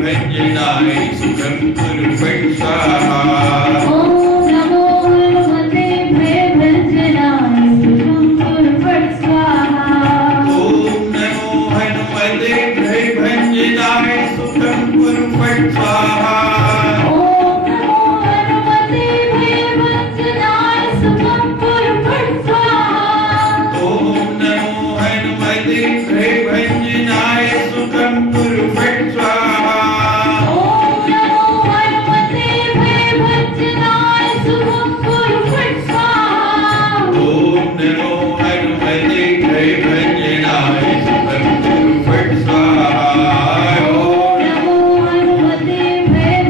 भञ्जनाय सुखं कुरु फट् स्वाहा। ओम नमो हनुमते भयभञ्जनाय सुखं कुरु फट् स्वाहा। ओम नमो हनुमते भयभञ्जनाय सुखं कुरु फट् स्वाहा। ओम नमो हनुमते भयभञ्जनाय सुखं कुरु फट् स्वाहा। ओम नमो हनुमते भयभञ्जनाय सुखं कुरु फट् स्वाहा। ओम नमो हनुमते भयभञ्जनाय सुखं कुरु फट् स्वाहा। ओम नमो हनुमते भयभञ्जनाय सुखं कुरु फट् स्वाहा। ओम नमो हनुमते भयभञ्जनाय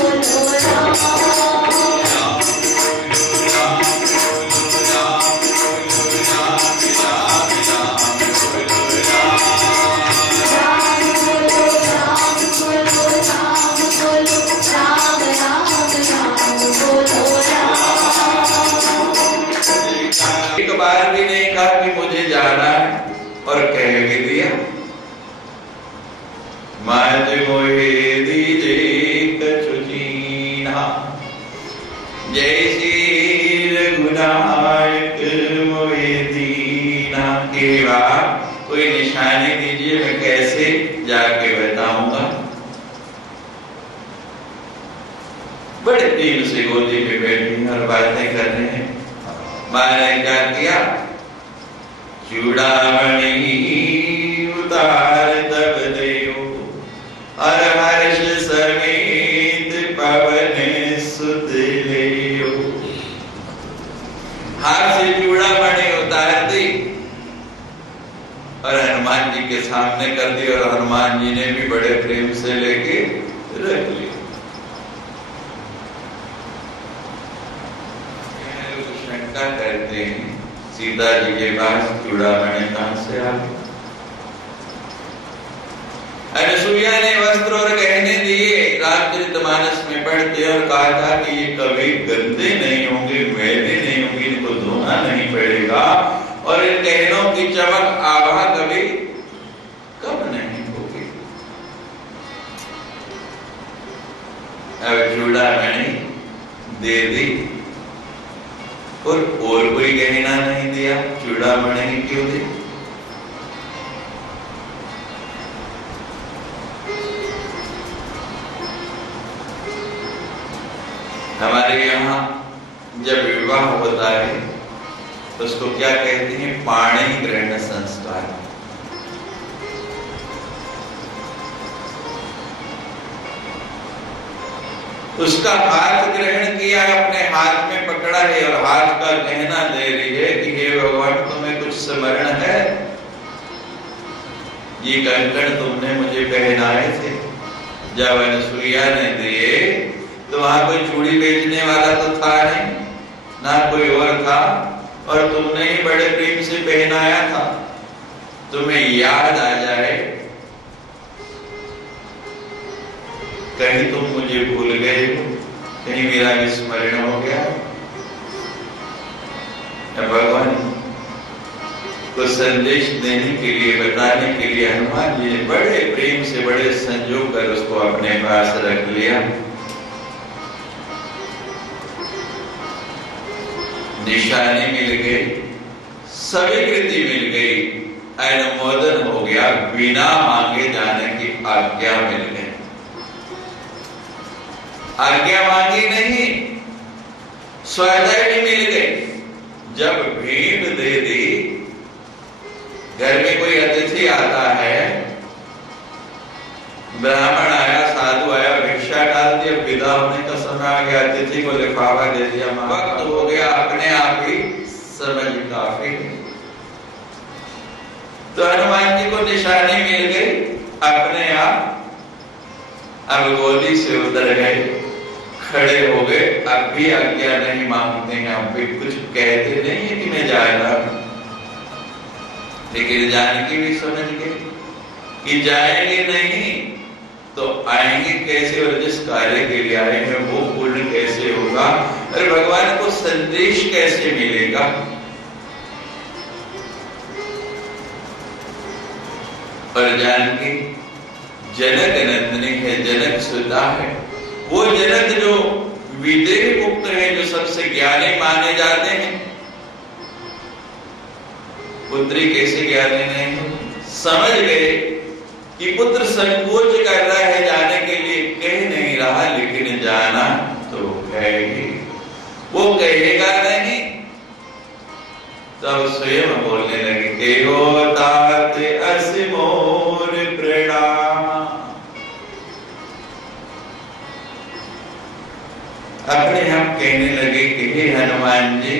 एक बार भी नहीं कहा कि मुझे जाना है, और कह भी दिया माज मोहे दीजे कछु जीना, जैसी रघुनायक मोहे दीना। के बाद कोई निशानी दीजिए, मैं कैसे जाके बताऊंगा। बड़े दिल से गोदी में बैठी और बातें कर रहे हैं। माँ ने क्या किया, चूड़ामणि उतार तब देयो, और हर्ष समेत पवन सुत लेयो। हाथ से चूड़ामणि उतार दी और हनुमान जी के सामने कर दी, और हनुमान जी ने भी बड़े प्रेम से लेके रख लिया। शंका करते हैं सीता जी के पास चूड़ामणि कहां से आ गई। अनुसुईया ने वस्त्र और गहने दिए, रामचरितमानस में पढ़ते और कहा था कि ये कभी गंदे नहीं होंगे, मैले नहीं होंगे, इनको धोना नहीं पड़ेगा, और इन गहनों की चमक आभा कभी कम नहीं होगी। अब चूड़ामणि दे दी, और कोई गहना नहीं दिया, चूड़ामणि ही क्यों दी। हमारे यहाँ जब विवाह होता है तो उसको क्या कहते हैं, पाणी ग्रहण संस्कार। उसका हाथ ग्रहण किया, अपने हाथ में पकड़ा है और हाथ का गहना दे रही है कि हे भगवान तुम्हें कुछ स्मरण है, ये कंकण तुमने मुझे पहनाए थे। जब अनुसुईया ने दिए तो वहां कोई चूड़ी बेचने वाला तो था नहीं, ना कोई और था, और तुमने ही बड़े प्रेम से पहनाया था। तुम्हें याद आ जाए, कहीं तुम मुझे भूल गए हो, कहीं मेरा विस्मरण हो गया। भगवान को संदेश देने के लिए, बताने के लिए हनुमान जी ने बड़े प्रेम से, बड़े संजोग कर उसको अपने पास रख लिया। निशानी मिल गई, स्वीकृति मिल गई, अनुमोदन हो गया, बिना मांगे जाने की आज्ञा मिल गई। आज्ञा मांगी नहीं, स्वतः ही मिल गई। जब भेंट दे दी, घर में कोई अतिथि आता है, ब्राह्मण आया, साधु आया, भिक्षा डाल दिया, विदा होने का समय आ गया, अतिथि को लिफाफा दे दिया, वक्त हो गया, अपने आप ही समझ काफी। तो हनुमान जी को निशानी मिल गई, अपने आप अब गोदी से उतर गए, खड़े हो गए। अब भी आज्ञा नहीं मांगते हैं, अब भी कुछ कहते नहीं है कि मैं जा रहा हूं, लेकिन जानकी भी समझ गए कि जाएंगे नहीं तो आएंगे कैसे, और जिस कार्य के लिए आए हैं वो पूर्ण कैसे होगा, और भगवान को संदेश कैसे मिलेगा। और जानकी जनक नंदिनी है, जनक सुता है, वो जनक जो विदेह मुक्त है, जो सबसे ज्ञानी माने जाते हैं। पुत्री कैसे ज्ञानी नहीं, समझ गए कि पुत्र संकोच कर रहा है जाने के लिए, कह नहीं रहा, लेकिन जाना तो है ही, वो कहेगा नहीं। तब स्वयं बोलने लगे, केहो तात अस मोर प्रणाम। अपने आप कहने लगे कि हे हनुमान जी,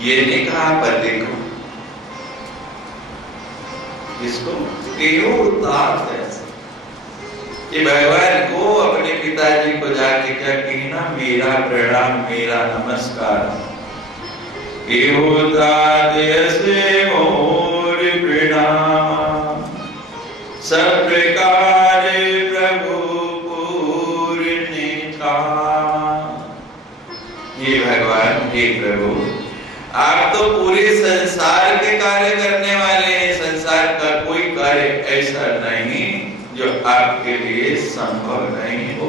ये नहीं कहा पति को, इसको केहो तात कि भगवान को अपने पिताजी को जाके क्या कहना, मेरा प्रणाम, मेरा नमस्कार। से मोर प्रणाम, सब प्रकार प्रभु पूर्ण काम। हे भगवान, हे प्रभु, आप तो पूरे संसार के कार्य करने वाले हैं। संसार का कोई कार्य ऐसा नहीं जो आपके लिए संभव नहीं हो।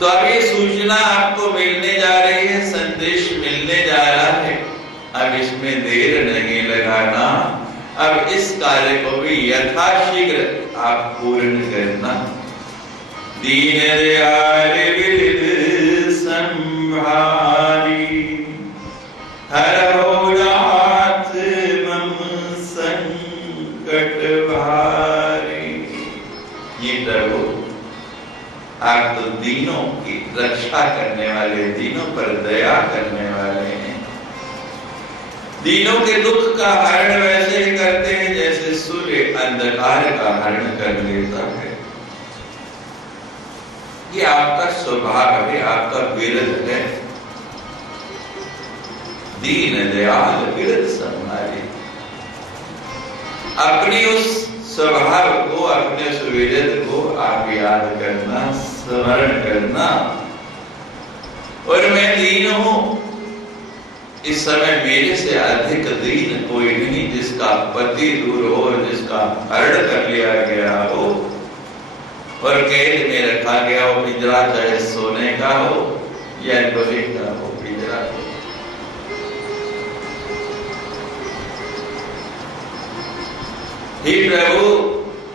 तो अब ये सूचना आपको मिलने जा रही है, संदेश मिलने जा रहा है। अब इसमें देर नहीं लगाना, अब इस कार्य को भी यथाशीघ्र आप पूर्ण करना। दीन दयाल विरध संभारी, हरहु नाथ मम संकट भारी। ये प्रभु, आप तो दीनों की रक्षा करने वाले, दीनों पर दया करने वाले हैं। दीनों के दुख का हरण वैसे ही करते हैं जैसे सूर्य अंधकार का हरण कर लेता है। ये आपका स्वभाव है, आपका विरध है। दीन दयाल विरध संभारी, अपनी उस स्वभाव को, अपने उस विरध को आप याद करना, स्मरण करना। और मैं दीन हूं, इस समय मेरे से अधिक दीन कोई नहीं, जिसका पति दूर हो, जिसका हरण कर लिया गया हो और कैद में रखा गया हो पिंजरा, चाहे सोने का हो या लोहे का हो पिंजरा हो। हे प्रभु,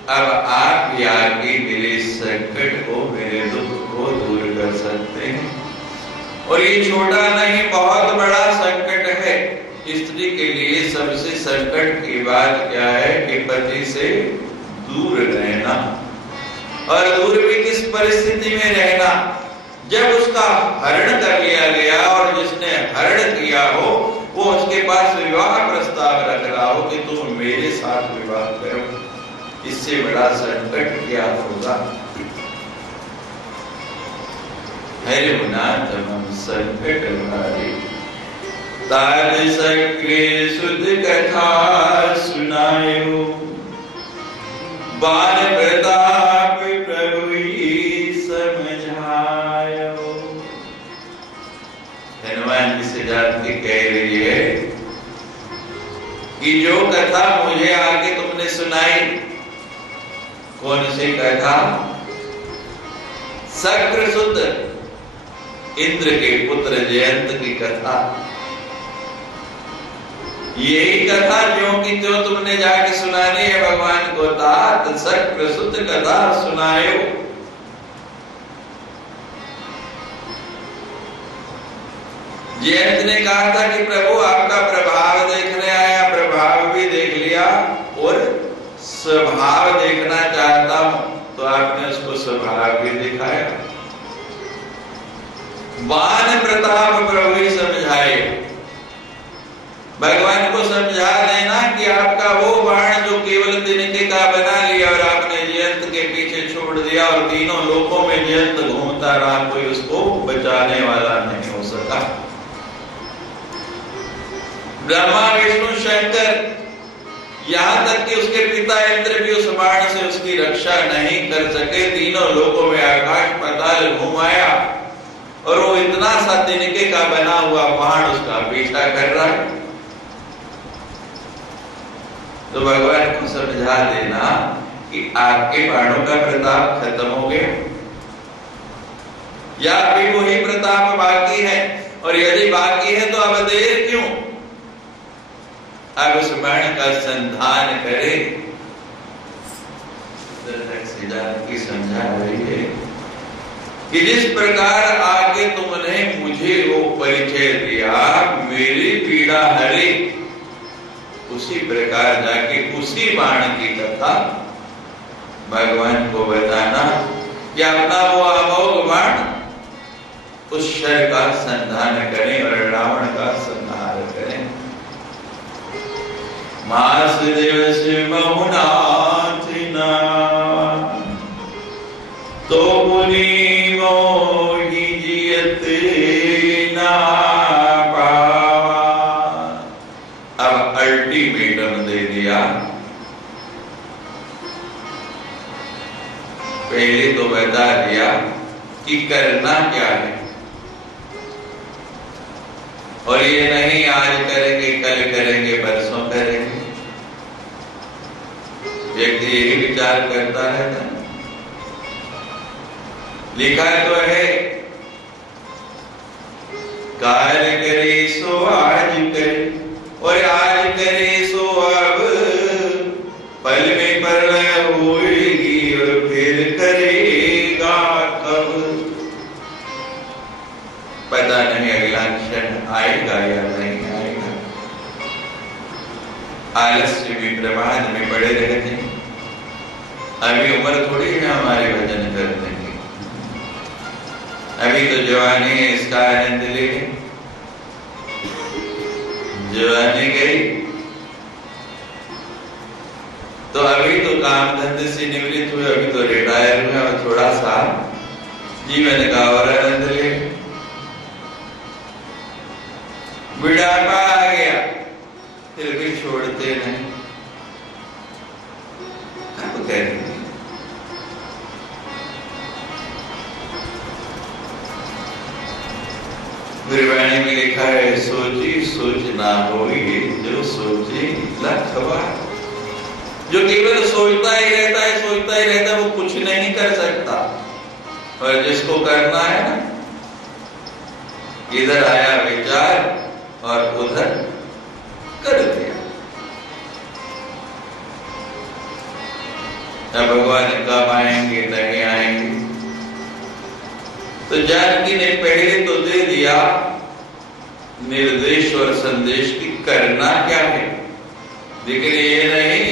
अब आप ही आके मेरे संकट को, मेरे दुख को दूर कर सकते हैं। और ये छोटा नहीं, बहुत बड़ा संकट है। स्त्री के लिए सबसे संकट की बात क्या है कि पति से दूर रहना। और दूर भी किस परिस्थिति में रहना, जब उसका हरण कर लिया गया और जिसने हरण किया हो वो उसके पास विवाह प्रस्ताव रख रहा हो कि तुम मेरे साथ विवाह करो। इससे बड़ा संकट क्या होगा। हरि नाथ मम संकट भारी, ताज सक्रे सुध कथा सुनायो, बाल प्रताप प्रभु समझायो। हनुमान जी से जाके कह रही है कि जो कथा मुझे आके तुमने सुनाई, कौन सी कथा? सक्र सुत इंद्र के पुत्र जयंत की कथा। यही कथा जो कि जो तुमने जाके सुनानी है भगवान को, तात सक्र सुत कथा सुनायो। जयंत ने कहा था कि प्रभु आपका प्रभाव देखने आया, प्रभाव भी देख लिया और स्वभाव देखना चाहता हूं, तो आपने उसको स्वभाव भी दिखाया। बाण प्रताप प्रभु ही समझाए। भगवान को समझा देना कि आपका वो बाण जो केवल तिनके का बना लिया और आपने जयंत के पीछे छोड़ दिया और तीनों लोकों में जयंत घूमता रहा, कोई उसको बचाने वाला नहीं हो सका। ब्रह्मा विष्णु शंकर, यहां तक कि उसके पिता इंद्र भी उस बाण से उसकी रक्षा नहीं कर सके। तीनों लोकों में आकाश पाताल घुमाया और वो इतना सा तिनके का बना हुआ बाण उसका पीछा कर रहा है। तो भगवान को समझा देना कि आपके बाणों का प्रताप खत्म हो गया या अभी वही प्रताप बाकी है, और यदि बाकी है तो अब देर क्यों? अब उस बाण का संधान करे। जानकी समझा रही है कि जिस प्रकार आगे तुमने मुझे वो परिचय दिया, मेरी पीड़ा हरी, उसी प्रकार जाके उसी बाण की कथा भगवान को बताना कि अपना वो अमोघ बाण उस शर का संधान करें और रावण का संहार करें। मास दिवस महुनाथ मुनि मोहि जियत ना पावा। अब अल्टीमेटम दे दिया। पहले तो बता दिया कि करना क्या है, और ये नहीं आज करेंगे, कल करेंगे, परसों करेंगे। व्यक्ति यही विचार करता है ना। लिखा तो है, काल करे सो आज करे, और आज करे सो अब, पल में प्रलय होएगी और फिर करेगा कब। पता नहीं अगला क्षण आएगा या नहीं आएगा। आलस्य भी प्रमाद में पड़े रहते हैं। अभी उम्र थोड़ी है हमारे भजन करने की। अभी तो जवानी है, इसका आनंद ले। जवानी गई तो अभी तो काम धंधे से निवृत्त हुए, अभी तो रिटायर हुए, और थोड़ा सा जीवन का और आनंद ले। बुढ़ापा आ गया, फिर भी छोड़ते नहीं। कब करेंगे? गुरुवाणी में लिखा है, सोची सोच ना होई, जो सोचे लख बार। जो केवल सोचता ही रहता है, सोचता ही रहता है, वो कुछ नहीं कर सकता। और जिसको करना है ना, इधर आया विचार और उधर कर दिया। अब भगवान कब आएंगे, नहीं आएंगे। तो जानकी ने पहले तो दे दिया निर्देश और संदेश की करना क्या है, लेकिन ये नहीं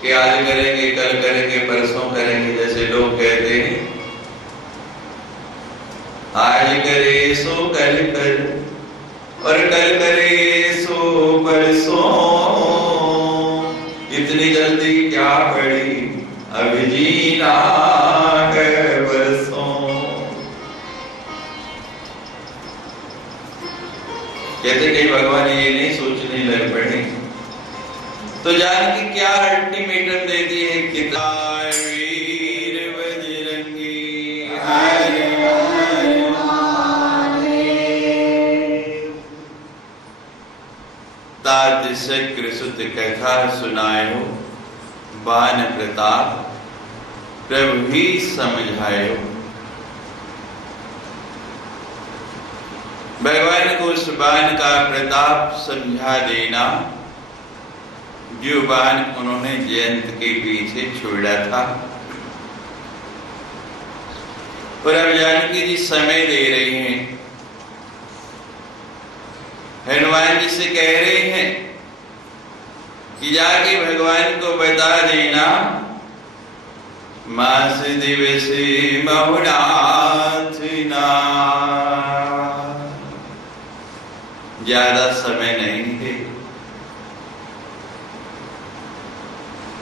कि आज करेंगे, कल करेंगे, परसों करेंगे, जैसे लोग कहते हैं आज करे सो कल कर, और कल करे सो परसों। इतनी जल्दी क्या पड़ी, अभी जीना है बरसों। कहते कि भगवान ये नहीं सोचने लग पड़े। तो जानकी क्या अल्टीमेटम दे दी है कि वीर बजरंगी हरे तात शक्र सुत कथा सुनायो, बान प्रताप प्रभु ही समझायो। भगवान को उस बाण का प्रताप समझा देना जो बाण उन्होंने जयंत के पीछे छोड़ा था। और अब जानकी जी समय दे रही हैं, हनुमान जी से कह रहे हैं कि जाके भगवान को बता देना, मास दिवस बहुनाथ ना। ज्यादा समय नहीं है,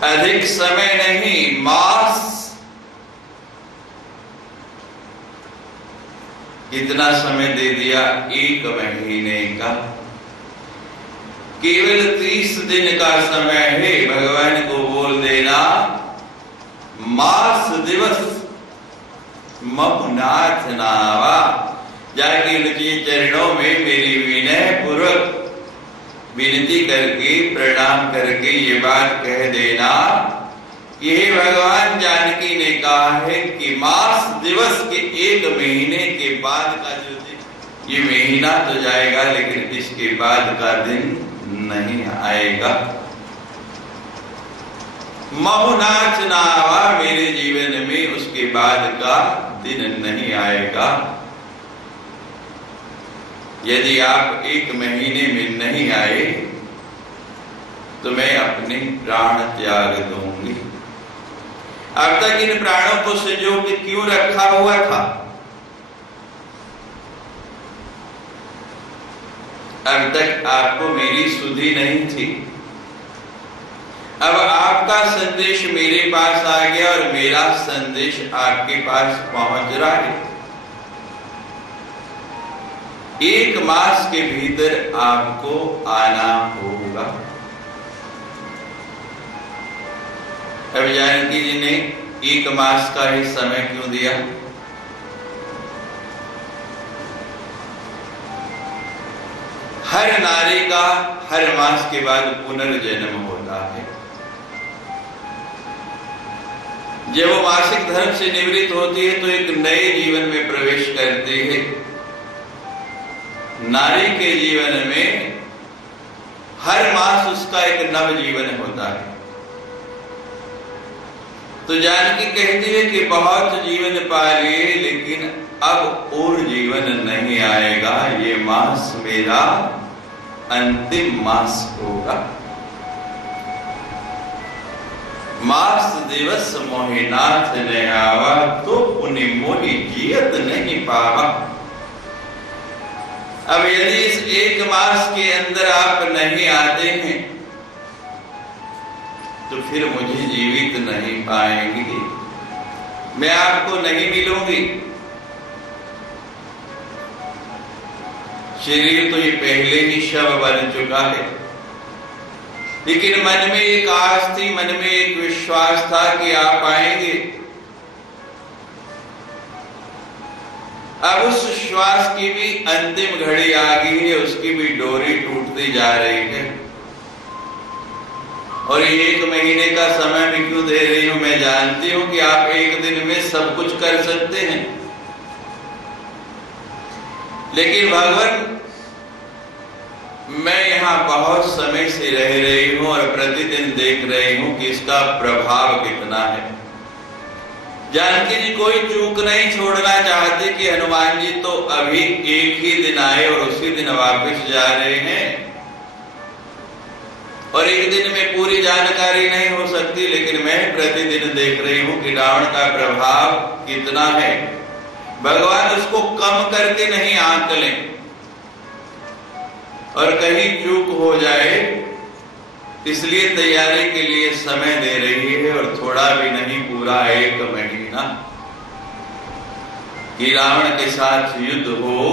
अधिक समय नहीं, मास। कितना समय दे दिया? 1 महीने का। केवल 30 दिन का समय है। भगवान को बोल देना, मास दिवस महुनाथ नावा। जाके उनके चरणों में मेरी विनय पूर्वक विनती करके, प्रणाम करके ये बात कह देना कि हे भगवान, जानकी ने कहा है कि मास दिवस के 1 महीने के बाद का जो दिन, ये महीना तो जाएगा लेकिन इसके बाद का दिन नहीं आएगा। महुनाथ नावा, मेरे जीवन में उसके बाद का दिन नहीं आएगा। यदि आप 1 महीने में नहीं आए तो मैं अपने प्राण त्याग दूंगी। अब तक इन प्राणों को संजो के क्यों रखा हुआ था? अब तक आपको मेरी सुधि नहीं थी। अब आपका संदेश मेरे पास आ गया और मेरा संदेश आपके पास पहुंच रहा है। 1 मास के भीतर आपको आना होगा। अब जानकी जी ने 1 मास का ही समय क्यों दिया? हर नारी का हर मास के बाद पुनर्जन्म होता है। जब वो मासिक धर्म से निवृत्त होती है तो एक नए जीवन में प्रवेश करती है। नारी के जीवन में हर मास उसका एक नव जीवन होता है। तो जानकी कहती है कि बहुत जीवन पा लिए, लेकिन अब और जीवन नहीं आएगा। ये मास मेरा अंतिम मास होगा। मास दिवस मोहिनाथ ने आवा, तो उन्हें मोहि जियत नहीं पावा। अब यदि इस 1 मास के अंदर आप नहीं आते हैं तो फिर मुझे जीवित नहीं पाएंगे, मैं आपको नहीं मिलूंगी। शरीर तो ये पहले ही शव बन चुका है, लेकिन मन में एक आस थी, मन में एक विश्वास था कि आप आएंगे। अब उस श्वास की भी अंतिम घड़ी आ गई है, उसकी भी डोरी टूटती जा रही है। और 1 महीने का समय मैं क्यों दे रही हूं? मैं जानती हूं कि आप 1 दिन में सब कुछ कर सकते हैं, लेकिन भगवान मैं यहां बहुत समय से रह रही हूं और प्रतिदिन देख रही हूं कि इसका प्रभाव कितना है। जानकी जी कोई चूक नहीं छोड़ना चाहते कि हनुमान जी तो अभी 1 ही दिन आए और उसी दिन वापस जा रहे हैं, और 1 दिन में पूरी जानकारी नहीं हो सकती, लेकिन मैं प्रतिदिन देख रही हूं कि रावण का प्रभाव कितना है। भगवान उसको कम करके नहीं आंक लें, और कहीं चूक हो जाए इसलिए तैयारी के लिए समय दे रही है। और थोड़ा भी नहीं, पूरा 1 महीना कि रावण के साथ युद्ध हो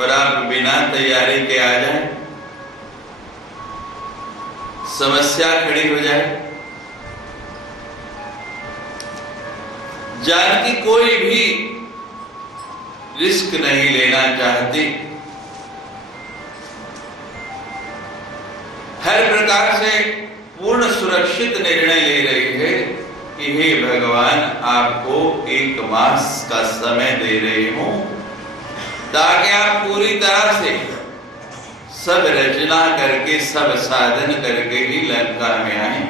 और आप बिना तैयारी के आ जाए, समस्या खड़ी हो जाए। जानकी कोई भी रिस्क नहीं लेना चाहती, हर प्रकार से पूर्ण सुरक्षित निर्णय ले रही है कि हे भगवान, आपको 1 मास का समय दे रही हूं ताकि आप पूरी तरह से सब रचना करके, सब साधन करके ही लंका में आए।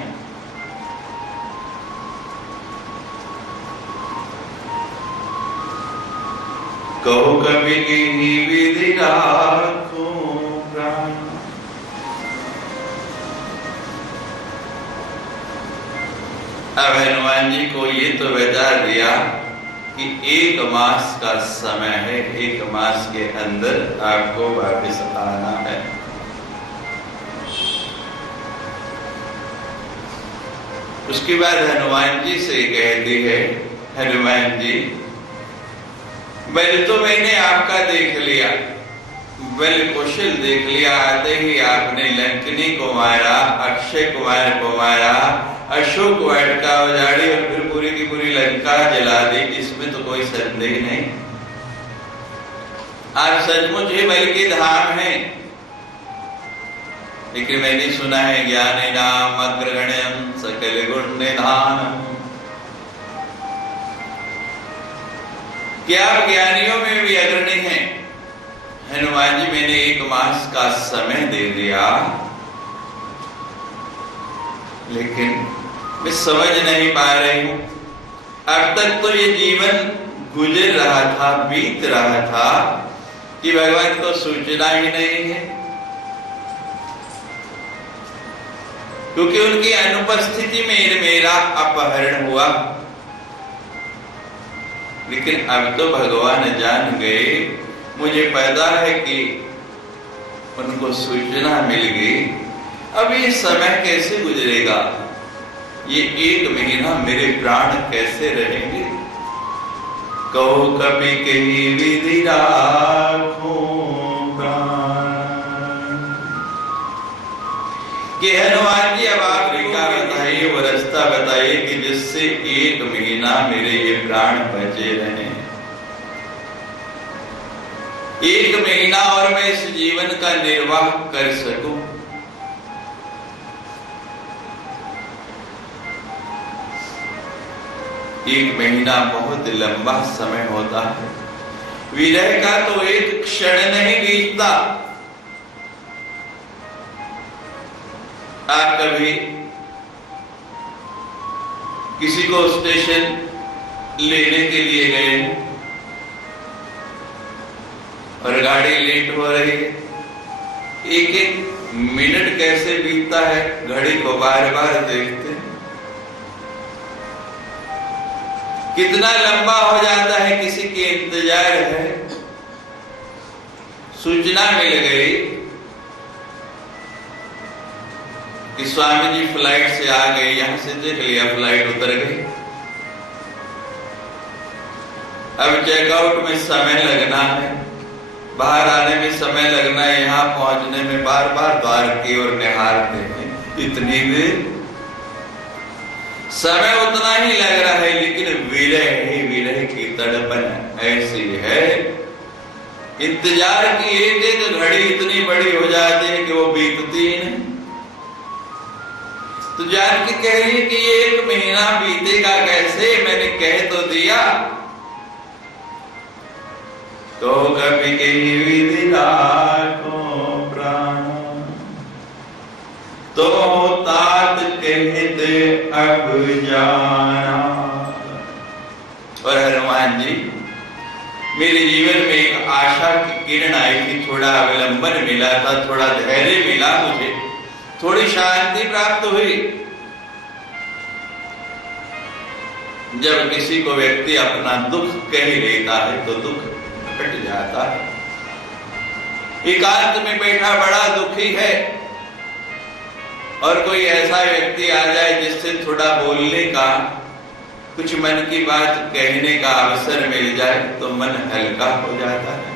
कहो कभी की विधि राखो प्राण। अब हनुमान जी को ये तो बता दिया कि 1 मास का समय है, 1 मास के अंदर आपको वापस आना है। उसके बाद हनुमान जी से कहती है, हनुमान जी बल तो मैंने आपका देख लिया, बल कुशल देख लिया। आते ही आपने लंकनी को मारा, अक्षय कुमार को मारा, अशोक वाटिका उजाड़ी और फिर पूरी की पूरी लंका जला दी। इसमें तो कोई संदेह नहीं, आप सचमुच ही बल के धाम है। लेकिन मैंने सुना है ज्ञानिनाम अग्रगण्यम सकल गुण निधानम, क्या आप ज्ञानियों में भी अग्रणी हैं? हनुमान जी मैंने 1 मास का समय दे दिया, लेकिन मैं समझ नहीं पा रही हूं। अब तक तो ये जीवन गुजर रहा था, बीत रहा था कि भगवान को सूचना ही नहीं है, क्योंकि उनकी अनुपस्थिति में मेरा अपहरण हुआ। लेकिन अब तो भगवान जान गए, मुझे पता है कि उनको सूचना मिल गई। अब ये समय कैसे गुजरेगा, ये 1 महीना मेरे प्राण कैसे रहेंगे। कहो कभी कही विधि राखो कि हनुमान जी अब आप बताइए, वो रास्ता बताइए कि जिससे 1 महीना मेरे ये प्राण बचे रहे, 1 महीना और मैं इस जीवन का निर्वाह कर सकूं। एक महीना बहुत लंबा समय होता है, विरह का तो एक क्षण नहीं बीतता। आप कभी किसी को स्टेशन लेने के लिए गए और गाड़ी लेट हो रही है, एक एक मिनट कैसे बीतता है, घड़ी को बार बार देखते हैं, कितना लंबा हो जाता है। किसी के इंतजार है, सूचना मिल गई कि स्वामी जी फ्लाइट से आ गए, यहां से देख लिया फ्लाइट उतर गई, अब चेकआउट में समय लगना है, बाहर आने में समय लगना है, यहां पहुंचने में बार बार द्वार की ओर निहारते हैं, इतनी देर समय उतना ही लग रहा है, लेकिन विरह की तड़पन ऐसी है, इंतजार की एक एक घड़ी इतनी बड़ी हो जाती है कि वो बीतती ही नहीं। तो जानकी कह रही है कि ये 1 महीना बीतेगा कैसे, मैंने कह तो दिया। तो कभी कही विधि राखो प्राण, तो तात कहते अब जाना। और हनुमान जी, मेरे जीवन में एक आशा की किरण आई थी, थोड़ा अवलंबन मिला था, थोड़ा धैर्य मिला, मुझे थोड़ी शांति प्राप्त हुई। जब किसी को व्यक्ति अपना दुख कह लेता है तो दुख हट जाता है। एकांत में बैठा बड़ा दुखी है और कोई ऐसा व्यक्ति आ जाए जिससे थोड़ा बोलने का, कुछ मन की बात कहने का अवसर मिल जाए तो मन हल्का हो जाता है।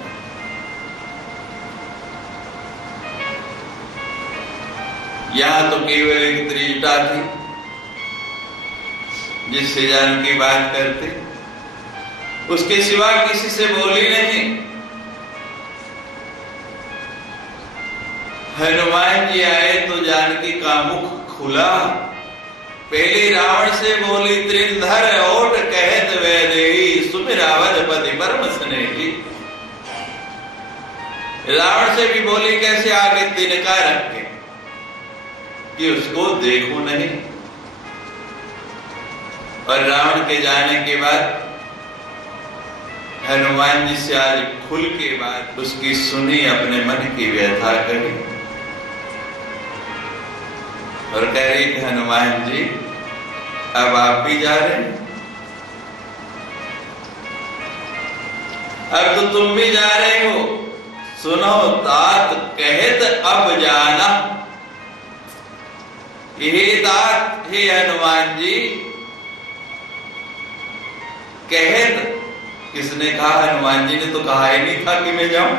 यहां तो केवल एक त्रिजटा थी जिससे जानकी बात करते, उसके सिवा किसी से बोली नहीं। हनुमान जी आए तो जानकी का मुख खुला, पहले रावण से बोली त्रिंधर ओट कहत वैदेही सुमिरावधपति परम स्नेही। रावण से भी बोली कैसे आगे तिनका रख के कि उसको देखो नहीं। और रावण के जाने के बाद हनुमान जी से आज खुल के बात उसकी सुनी, अपने मन की व्यथा करी और कह रही थी हनुमान जी अब आप भी जा रहे हैं, अब तो तुम भी जा रहे हो, सुनो तात कहत अब जाना। हे तात, हे हनुमान जी, कहत किसने कहा? हनुमान जी ने तो कहा ही नहीं था कि मैं जाऊं।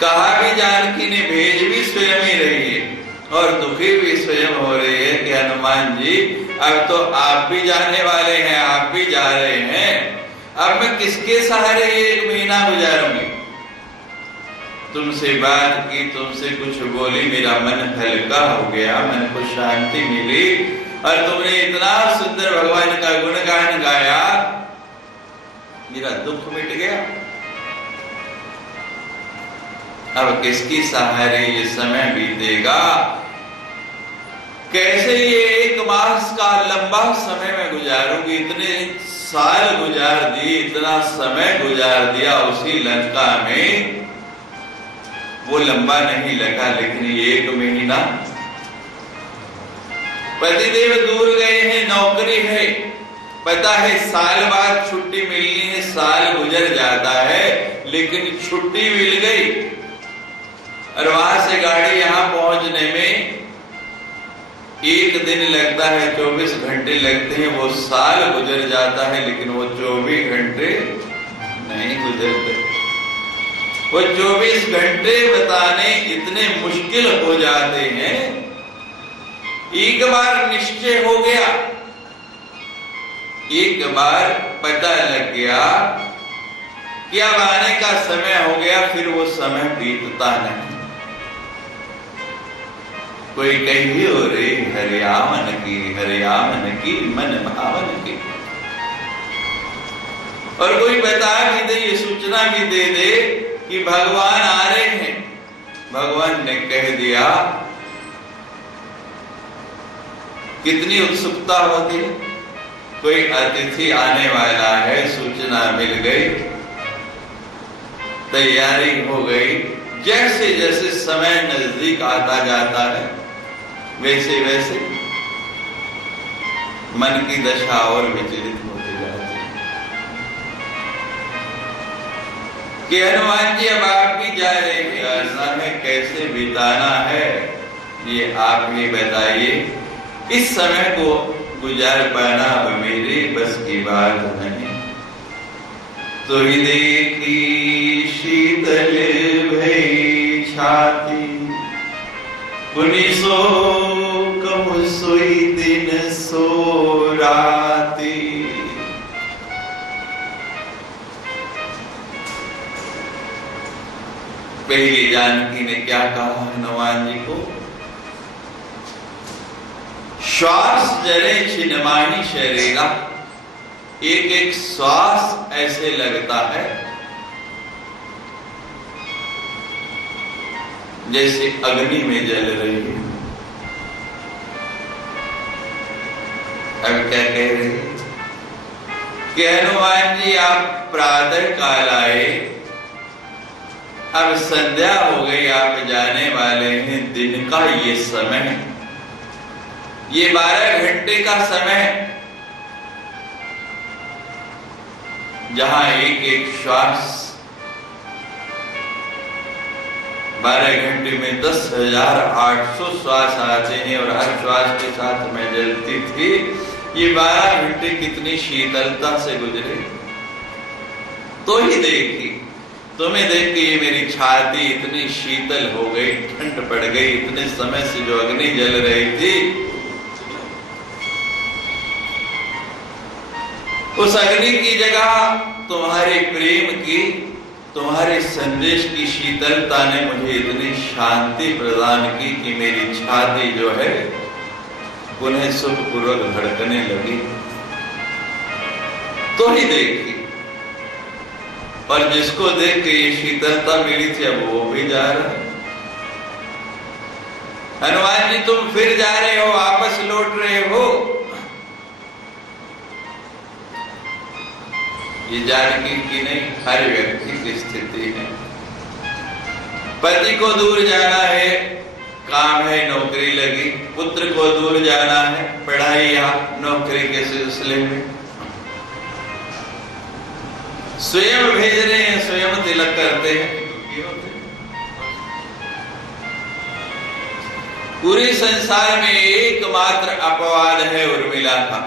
कहा भी जानकी ने, भेज भी स्वयं ही रही है और दुखी भी स्वयं हो रही है कि हनुमान जी अब तो आप भी जाने वाले हैं, आप भी जा रहे हैं, अब मैं किसके सहारे 1 महीना गुजारूंगी। तुमसे बात की, तुमसे कुछ बोली, मेरा मन हल्का हो गया, मन को शांति मिली और तुमने इतना सुंदर भगवान का गुणगान गाया, मेरा दुख मिट गया। अब किसकी सहारे ये समय बीतेगा, कैसे ये 1 मास का लंबा समय मैं गुजारूंगी। इतने साल गुजार दिए, इतना समय गुजार दिया उसी लंका में, वो लंबा नहीं लगा, लेकिन ये 1 महीना। पतिदेव दूर गए हैं, नौकरी है, पता है साल बाद छुट्टी मिलनी है, साल गुजर जाता है, लेकिन छुट्टी मिल गई और वहां से गाड़ी यहां पहुंचने में 1 दिन लगता है, 24 घंटे लगते हैं। वो साल गुजर जाता है लेकिन वो 24 घंटे नहीं गुजरते। वो 24 घंटे बताने इतने मुश्किल हो जाते हैं। एक बार निश्चय हो गया, एक बार पता लग गया कि अब आने का समय हो गया, फिर वो समय बीतता नहीं। कोई कही हो रे हरियामन की मन भावन की, और कोई बता भी दे, ये सूचना भी दे दे कि भगवान आ रहे हैं। भगवान ने कह दिया, कितनी उत्सुकता होती है। कोई अतिथि आने वाला है, सूचना मिल गई, तैयारी हो गई। जैसे जैसे समय नजदीक आता जाता है वैसे वैसे मन की दशा और विचलित होती जाती है कि हनुमान जी अब आप भी जा रहे हैं, करना है, कैसे बिताना है, ये आप ही बताइए। इस समय को गुजार पाना अब मेरे बस की बात नहीं। तो हृदय की शीतल भई छाती, पुनि सो कहूं सोई दिन सो राती। पहली जानकी ने क्या कहा हनुमान जी को? श्वास जरे छिनमाही शरीरा। एक एक श्वास ऐसे लगता है जैसे अग्नि में जल रही है। अब क्या कह रहे हैं कि हनुमान जी आप प्रातः काल आए, अब संध्या हो गई, आप जाने वाले हैं। दिन का ये समय, ये 12 घंटे का समय, जहां एक एक श्वास 12 घंटे में 10,800 श्वास आते हैं और हर श्वास के साथ मैं जलती थी। ये 12 घंटे कितनी शीतलता से गुजरे। तो ही देखी, तुम्हें देख के ये मेरी छाती इतनी शीतल हो गई, ठंड पड़ गई। इतने समय से जो अग्नि जल रही थी, उस अग्नि की जगह तुम्हारे प्रेम की, तुम्हारे संदेश की शीतलता ने मुझे इतनी शांति प्रदान की कि मेरी छाती जो है पुनः सुखपूर्वक धड़कने लगी। तो ही देखी, और जिसको देख के ये शीतलता मिली थी अब वो भी जा रहा है। हनुमान जी तुम फिर जा रहे हो, वापस लौट रहे हो। ये जानकी की नहीं, हर व्यक्ति की स्थिति है। पति को दूर जाना है, काम है, नौकरी लगी। पुत्र को दूर जाना है, पढ़ाई या नौकरी के सिलसिले में। स्वयं भेज रहे हैं, स्वयं तिलक करते हैं। पूरे संसार में एकमात्र अपवाद है उर्मिला का।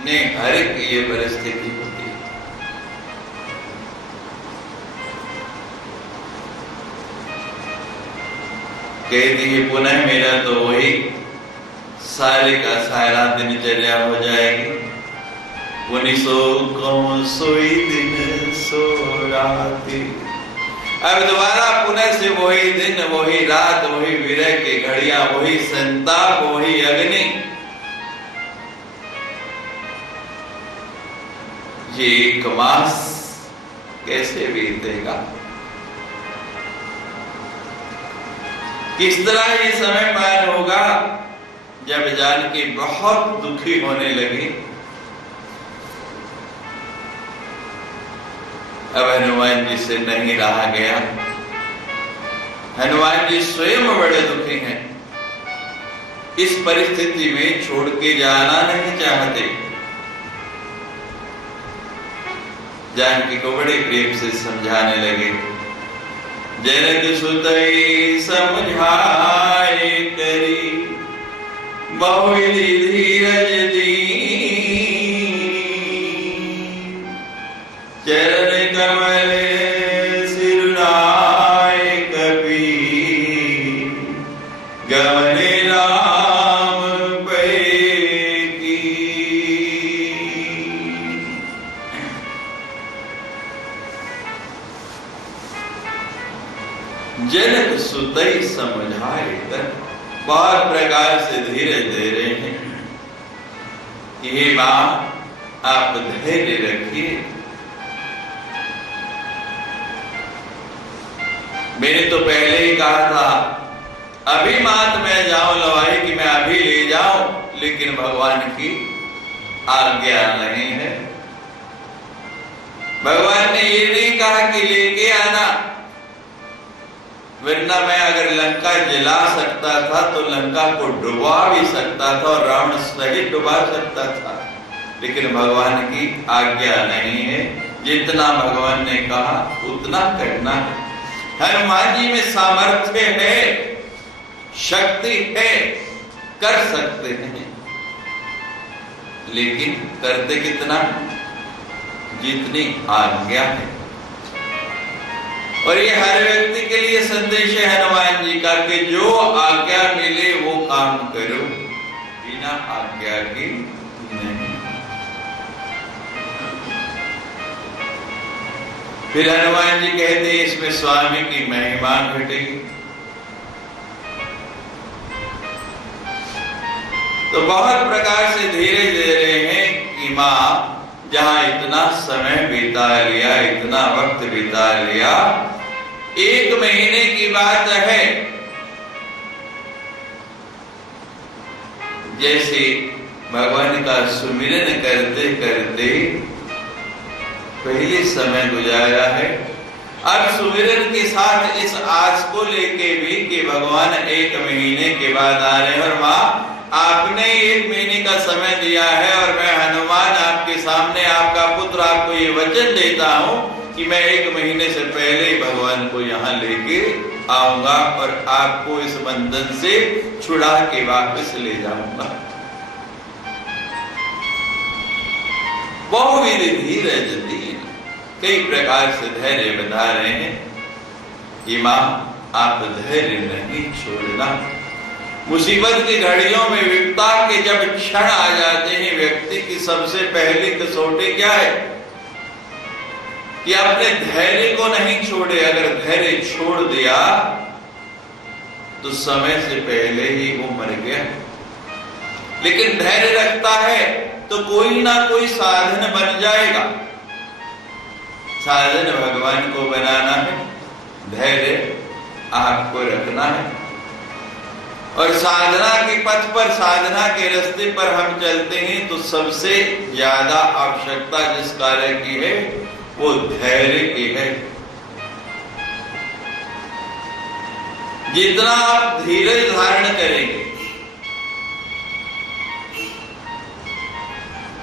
नहीं, हर एक की ये परिस्थिति होती है। कहती है पुनः मेरा तो वही सारे का सारा दिनचर्या हो जाएगी। पुनि सो कहूं सोई दिन सो राती। अब दोबारा पुनः से वही दिन, वही रात, वही विरह की घड़ियां, वही संताप, वही अग्नि। ये 1 मास कैसे बीतेगा? किस तरह ये समय पार होगा? जब जानकी बहुत दुखी होने लगी, अब हनुमान जी से नहीं रहा गया। हनुमान जी स्वयं बड़े दुखी हैं। इस परिस्थिति में छोड़ के जाना नहीं चाहते। जानकी को बड़े प्रेम से समझाने लगे, जनक सुतई समझाए करी बहुविधि धीरज दीनी चरण कमल सिरुनाए कबीर गमन राम पे की। जनक सुतई समझाए कर बहुत प्रकार से धीरज दे रहे हैं कि हे मां आप धैर्य रखिए। मैंने तो पहले ही कहा था अभी मात मैं जाऊं लवाई कि मैं अभी ले जाऊं, लेकिन भगवान की आज्ञा नहीं है। भगवान ने ये नहीं कहा कि लेके आना, वरना मैं अगर लंका जला सकता था तो लंका को डुबा भी सकता था और रावण सहित डुबा सकता था, लेकिन भगवान की आज्ञा नहीं है। जितना भगवान ने कहा उतना करना है। हनुमान जी में सामर्थ्य है, शक्ति है, कर सकते हैं, लेकिन करते कितना? जितनी आज्ञा है। और ये हर व्यक्ति के लिए संदेश है हनुमान जी का कि जो आज्ञा मिले वो काम करो, बिना आज्ञा के नहीं। फिर हनुमान जी कहते हैं इसमें स्वामी की महिमा घटेगी। तो बहुत प्रकार से धीरज दे रहे हैं कि मां जहां इतना समय बिता लिया, इतना वक्त बिता लिया, 1 महीने की बात है। जैसे भगवान का सुमिरन करते करते पहले समय गुजारा है, अब सुमिरन के साथ इस आस को लेके भी कि भगवान 1 महीने के बाद आ रहे हैं और मां आपने 1 महीने का समय दिया है और मैं हनुमान आपके सामने आपका पुत्र आपको ये वचन देता हूं कि मैं 1 महीने से पहले ही भगवान को यहाँ लेके आऊंगा और आपको इस बंधन से छुड़ा के वापस ले जाऊंगा। बहुविधि धीरज दीन, कई प्रकार से धैर्य बता रहे हैं कि मां आप धैर्य नहीं छोड़ना। मुसीबत की घड़ियों में, विपदा के जब क्षण आ जाते हैं, व्यक्ति की सबसे पहली कसौटी क्या है कि अपने धैर्य को नहीं छोड़े। अगर धैर्य छोड़ दिया तो समय से पहले ही वो मर गया। लेकिन धैर्य रखता है तो कोई ना कोई साधन बन जाएगा। साधन भगवान को बनाना है, धैर्य आपको रखना है। और साधना के पथ पर, साधना के रास्ते पर हम चलते हैं तो सबसे ज्यादा आवश्यकता जिस कार्य की है वो धैर्य की है। जितना आप धीरज धारण करेंगे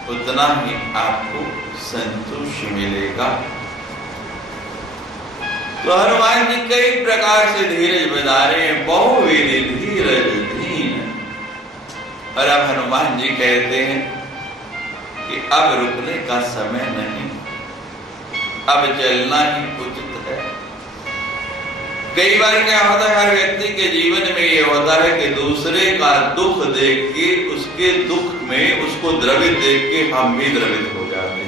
उतना ही आपको संतोष मिलेगा। तो हनुमान जी कई प्रकार से धीरज बता रहे हैं, बहुविधि धीरज दीन। और अब हनुमान जी कहते हैं कि अब रुकने का समय नहीं, अब चलना ही उचित है। कई बार क्या होता है, हर व्यक्ति के जीवन में ये होता है कि दूसरे का दुख देख के, उसके दुख में उसको द्रवित देख के हम भी द्रवित हो जाते हैं।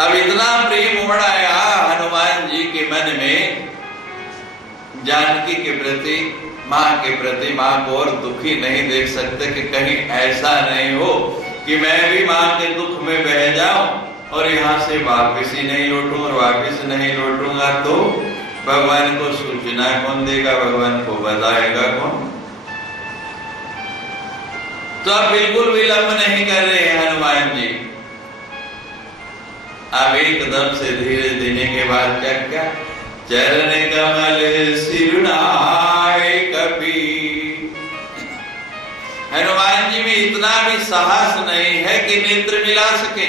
अब इतना प्रेम उमड़ आया हनुमान जी के मन में जानकी के प्रति, मां के प्रति। मां को और दुखी नहीं देख सकते कि कहीं ऐसा नहीं हो कि मैं भी मां के दुख में बह जाऊं और यहां से वापस ही नहीं लौटूं, और वापस नहीं लौटूंगा तो भगवान को सूचना कौन देगा, भगवान को बताएगा कौन। तो अब बिल्कुल विलंब नहीं कर रहे हैं हनुमान जी। अब एकदम से धीरज देने के बाद क्या क्या, चरण कमल सिरुनाए कबीर। हनुमान जी में इतना भी साहस नहीं है कि नेत्र मिला सके।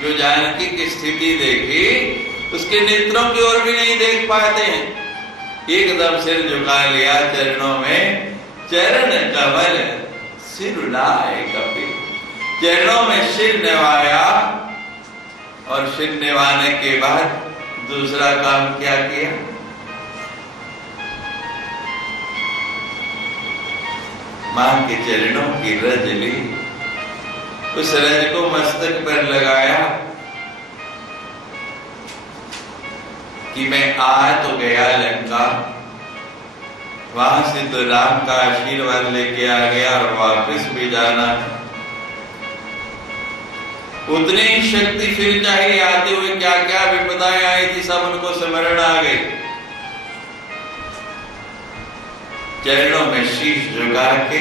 जो जानकी की स्थिति देखी उसके नेत्रों की ओर भी नहीं देख पाते हैं। एकदम सिर झुका लिया चरणों में, चरण कमल सिरुलाए कपिल, चरणों में सिर निवाया। और सिर निवाने के बाद दूसरा काम क्या किया? मां के चरणों की रज ली, उस रज को मस्तक पर लगाया कि मैं आ तो गया लंका, वहां से तो राम का आशीर्वाद लेके आ गया और वापस भी जाना है। उतनी ही शक्ति फिर चाहिए। आते हुए क्या क्या विपदाएं आई थी सब उनको स्मरण आ गई। चरणों में शीश झुका के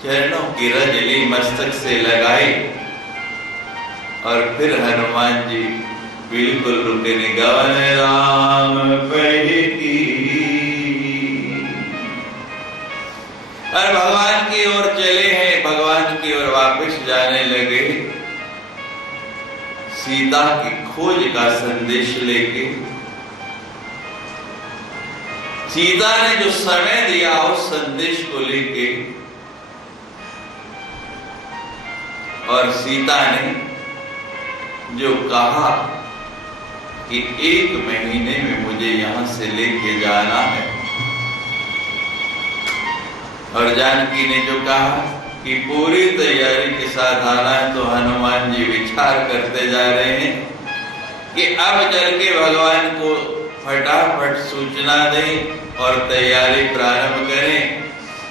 चरणों की रज ली, मस्तक से लगाई और फिर हनुमान जी बिल्कुल रुके नहीं। गवन राम की और भगवान की ओर चले हैं, भगवान की ओर वापस जाने लगे। सीता की खोज का संदेश लेके सीता ने जो समय दिया उस संदेश को लेके, और सीता ने जो कहा कि 1 महीने में मुझे यहां से लेके जाना है, और जानकी ने जो कहा कि पूरी तैयारी के साथ आना है, तो हनुमान जी विचार करते जा रहे हैं कि अब चल के भगवान को फटाफट सूचना दें और तैयारी प्रारंभ करें,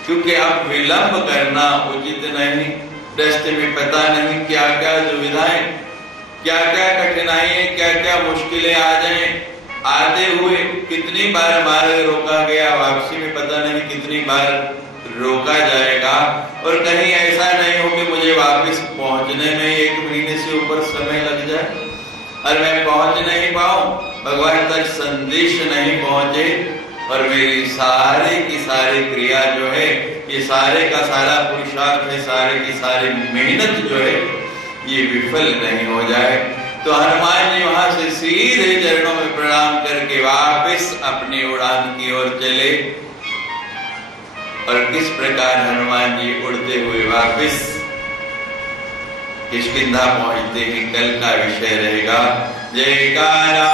क्योंकि अब विलंब करना उचित नहीं। रास्ते में पता नहीं क्या क्या दुविधाएं, क्या क्या कठिनाइयां, क्या क्या मुश्किलें आ जाएं। आते हुए कितनी बार मार्ग रोका गया, वापसी में पता नहीं कितनी बार रोका जाएगा, और कहीं ऐसा नहीं हो कि मुझे वापस पहुंचने में 1 महीने से ऊपर समय लग जाए और मैं पहुंच नहीं पाऊं, भगवान तक संदेश नहीं पहुंचे और मेरी सारी की सारी क्रिया जो है, ये सारे का सारा पुरुषार्थ है, सारे की सारी मेहनत जो है ये विफल नहीं हो जाए। तो हनुमान जी वहां से सीधे चरणों में प्रणाम करके वापस अपनी उड़ान की ओर चले। और किस प्रकार हनुमान जी उड़ते हुए वापस किष्किंधा पहुंचते हैं, कल का विषय रहेगा। जयकारा।